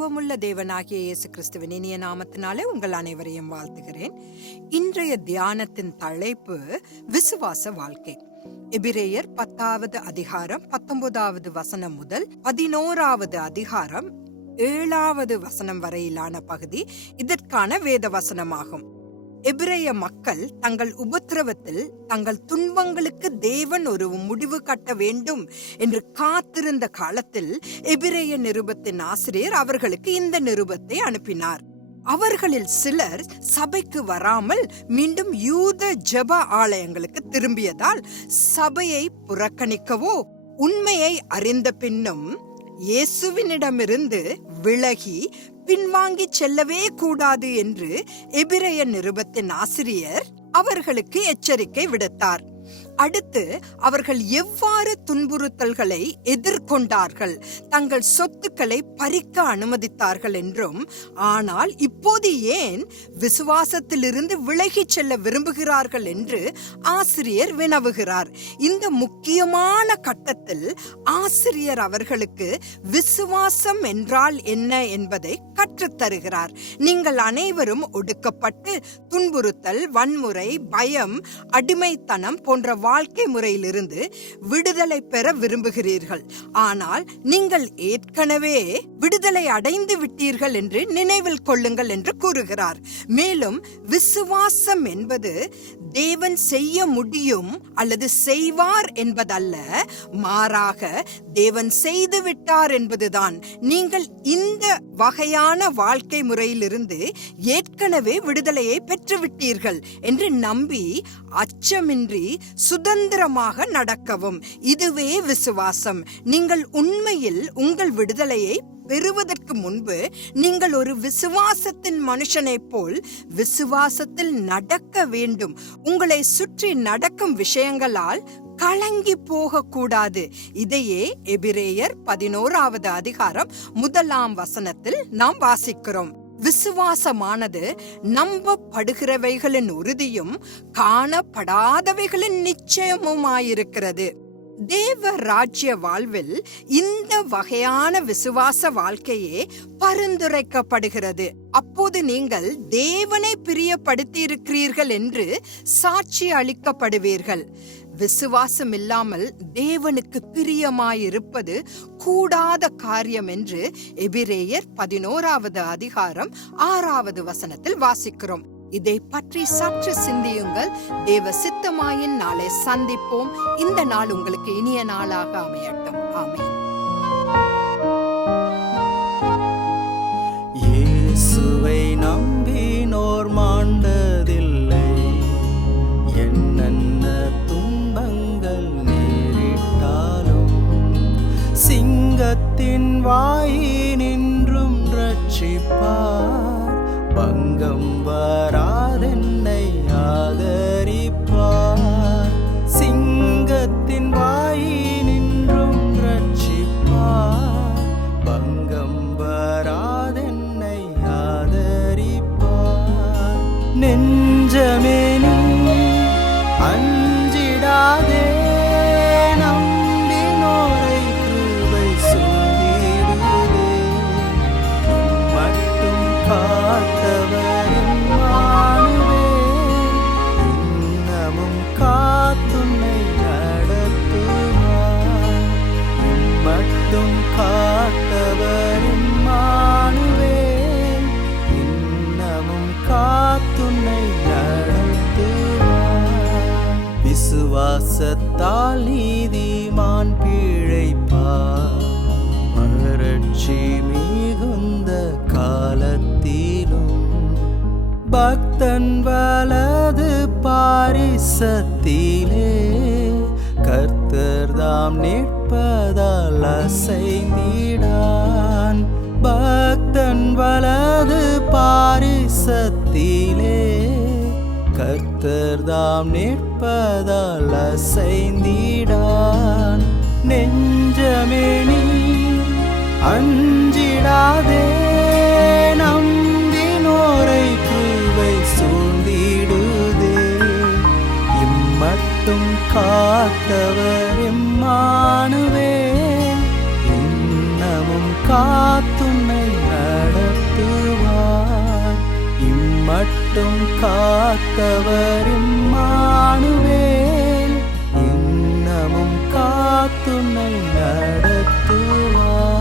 மகத்துவமுள்ள தேவனாகிய இயேசு கிறிஸ்துவின் இனிய நாமத்தினாலே உங்கள் அனைவரையும் வாழ்த்துகிறேன். இன்றைய தியானத்தின் தலைப்பு விசுவாச வாழ்க்கை. எபிரேயர் பத்தாவது அதிகாரம் பத்தொன்பதாவது வசனம் முதல் பதினோராவது அதிகாரம் ஏழாவது வசனம் வரையிலான பகுதி இதற்கான வேத வசனமாகும் எபிரேய மக்கள் தங்கள் உபத்திரவத்தில் தங்கள் துன்பங்களுக்கு தேவன் ஒரு முடிவு கட்ட வேண்டும் என்று காத்திருந்த காலத்தில் எபிரேய நிருபத்தின் ஆசிரியர் அவர்களுக்கு இந்த நிருபத்தை அனுப்பினார். அவர்களில் சிலர் சபைக்கு வராமல் மீண்டும் யூத ஜெப ஆலயங்களுக்கு திரும்பியதால் சபையை புறக்கணிக்கவோ உண்மையை அறிந்த பின்னும் இயேசுவினிடமிருந்து விலகி பின்வாங்கி செல்லவே கூடாது என்று எபிரேய நிருபத்தின் ஆசிரியர் அவர்களுக்கு எச்சரிக்கை விடுத்தார். அடுத்து அவர்கள் எவ்வாறு துன்புறுத்தல்களை எதிர்கொண்டார்கள்? தங்கள் சொத்துக்களை பறிக்க அனுமதித்தார்கள் என்றும் ஆனால் இப்போது ஏன் விசுவாசத்திலிருந்து விலகிச் செல்ல விரும்புகிறார்கள் என்று ஆசிரியர் வினவுகிறார். இந்த முக்கியமான கட்டத்தில் ஆசிரியர் அவர்களுக்கு விசுவாசம் என்றால் என்ன என்பதை கற்றுத்தருகிறார். நீங்கள் அனைவரும் ஒடுக்கப்பட்டு துன்புறுத்தல் வன்முறை பயம் அடிமைத்தனம் போன்ற வாழ்க்கை முறையிலிருந்து விடுதலை பெற விரும்புகிறீர்கள். ஆனால் நீங்கள் ஏற்கனவே விடுதலை அடைந்து விட்டீர்கள் என்று நினைவில் கொள்ளுங்கள் என்று கூறுகிறார். மேலும் விசுவாசம் என்பது தேவன் செய்ய முடியும் அல்லது செய்வார் என்பதல்ல மாறாக தேவன் செய்து விட்டார் என்பதுதான். நீங்கள் இந்த வகையான வாழ்க்கை முறையிலிருந்து ஏற்கனவே விடுதலையை பெற்றுவிட்டீர்கள் என்று நம்பி அச்சமின்றி சுதந்திரமாக நடக்கவும். இதுவே விசுவாசம். நீங்கள் உண்மையில் உங்கள் விடுதலையை பெறுவதற்கு முன்பு நீங்கள் ஒரு விசுவாசத்தின் மனுஷனைப் போல் விசுவாசத்தில் நடக்க வேண்டும். உங்களை சுற்றி நடக்கும் விஷயங்களால் கலங்கி போகக்கூடாது. இதையே எபிரேயர் பதினோராவது அதிகாரம் முதலாம் வசனத்தில் நாம் வாசிக்கிறோம். விசுவாசமானது நம்பப்படுகிறவைகளின் உறுதியும் காணப்படாதவைகளின் நிச்சயமுமாயிருக்கிறது. தேவ ராஜ்ய வாழ்வில் இந்த வகையான விசுவாச வாழ்க்கையே பரிந்துரைக்கப்படுகிறது. அப்போது நீங்கள் தேவனை பிரியப்படுத்தி இருக்கிறீர்கள் என்று சாட்சி அளிக்கப்படுவீர்கள். விசுவாசம் இல்லாமல் தேவனுக்கு பிரியமாயிருப்பது கூடாத காரியம் என்று எபிரேயர் பதினோராவது அதிகாரம் ஆறாவது வசனத்தில் வாசிக்கிறோம். இதை பற்றி சற்று சிந்தியுங்கள். தேவ சித்தமாயின் நாளை சந்திப்போம். இந்த நாள் உங்களுக்கு இனிய நாளாக அமையட்டும். ஆமே இயேசுவை நம்பினோர் மாண்டதில்லை. என்னென்ன துன்பங்கள் நேரிட்டாலும் சிங்கத்தின் வாயினின்றும் ரட்சிப்பார். பங்கம் வராதென்னை ஆதரிப்பார். சிங்கத்தின் வாயினின்றும் ரட்சிப்பார். பங்கம் வராதென்னை ஆதரிப்பார். நெஞ்சமே நீ அன் மகிழ்ச்சி மிகுந்த காலத்திலும் பக்தன் வலது பாரிசத்திலே கர்த்தர் தாம் நிற்பதால் அசைந்திடான். பக்தன் வலது பாரிசத்திலே கர்த்தர் தாம் நிற்பதால் அசைந்திடான். நெஞ்சமே அஞ்சிடாதே நம்பினோரை கிருவை சூழ்ந்திடுதே. இம்மட்டும் காத்தவர் எம்மானுவே இன்னமும் காத்துமை நடத்துவார். இம்மட்டும் காத்தவர் எம்மானுவே இன்னமும் காத்துமை நடத்துவார்.